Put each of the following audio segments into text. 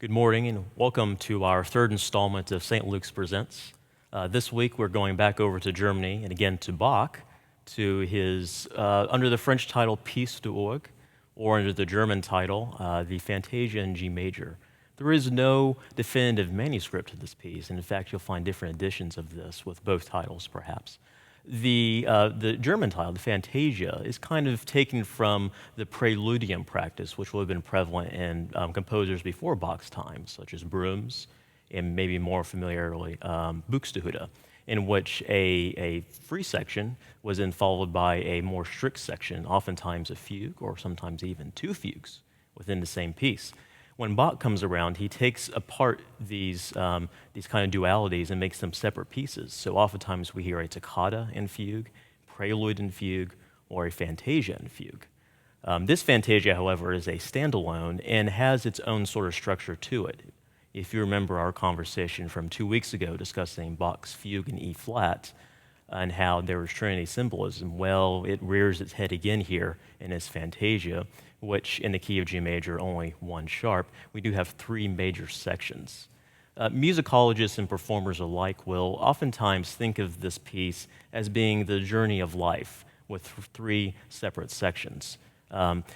Good morning and welcome to our third installment of St. Luke's Presents. This week we're going back over to Germany and again to Bach, to his, under the French title Pièce d'orgue, or under the German title, the Fantasia in G major. There is no definitive manuscript of this piece, and in fact you'll find different editions of this with both titles perhaps. The German title, the Fantasia, is kind of taken from the Praeludium practice, which would have been prevalent in composers before Bach's time, such as Brahms, and maybe more familiarly, Buxtehude, in which a free section was then followed by a more strict section, oftentimes a fugue, or sometimes even two fugues within the same piece. When Bach comes around, he takes apart these kind of dualities and makes them separate pieces. So oftentimes we hear a toccata and fugue, prelude and fugue, or a fantasia and fugue. This fantasia, however, is a standalone and has its own sort of structure to it. If you remember our conversation from 2 weeks ago discussing Bach's fugue in E flat and how there was Trinity symbolism, well, it rears its head again here in his fantasia, which in the key of G major, only one sharp. We do have three major sections. Musicologists and performers alike will oftentimes think of this piece as being the journey of life with three separate sections.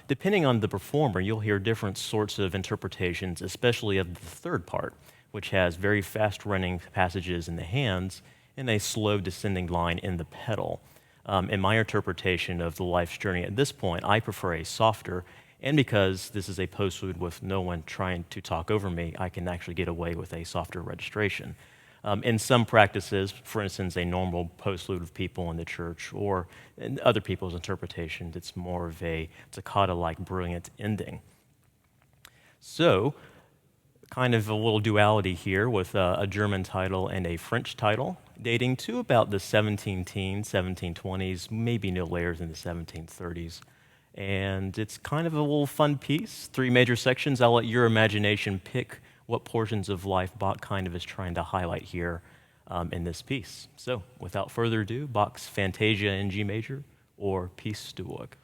Depending on the performer, you'll hear different sorts of interpretations, especially of the third part, which has very fast-running passages in the hands and a slow descending line in the pedal. In my interpretation of the life's journey at this point, I prefer a softer, and because this is a postlude with no one trying to talk over me, I can actually get away with a softer registration. In some practices, for instance, a normal postlude of people in the church, or in other people's interpretations, it's more of a toccata-like brilliant ending. So, kind of a little duality here with a German title and a French title, dating to about the 17-teens, 1720s, maybe no later than the 1730s. And it's kind of a little fun piece, three major sections. I'll let your imagination pick what portions of life Bach kind of is trying to highlight here in this piece. So, without further ado, Bach's Fantasia in G major, or Pièce d'orgue.